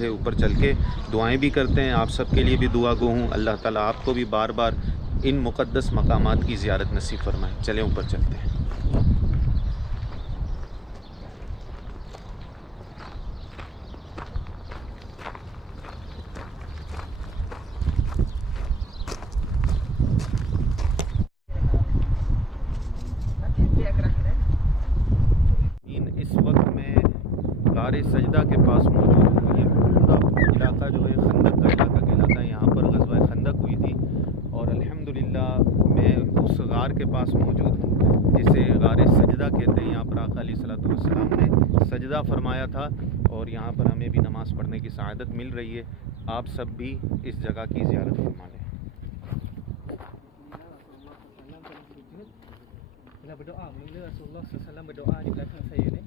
थे ऊपर चल के दुआएं भी करते हैं। आप सब के लिए भी दुआ गो हूँ। अल्लाह ताला आपको भी बार बार इन मुक़द्दस मकामात की ज़ियारत नसीब फरमाए। चलें ऊपर चलते हैं। इस वक्त मैं गारे सजदा के पास मौजूद हूँ। ये पूरा इलाका जो है खंदक का इलाका है। यहाँ पर गज़वा खंदक हुई थी और अल्हम्दुलिल्लाह मैं उस गार के पास मौजूद हूँ जिसे गारे सजदा कहते हैं। यहाँ पर आका अलैहिस्सलातु वस्सलाम ने सजदा फरमाया था और यहाँ पर हमें भी नमाज़ पढ़ने की सआदत मिल रही है। आप सब भी इस जगह की ज़ियारत फरमा लें। Bila berdoa, mula Rasulullah SAW berdoa di belakang saya ni.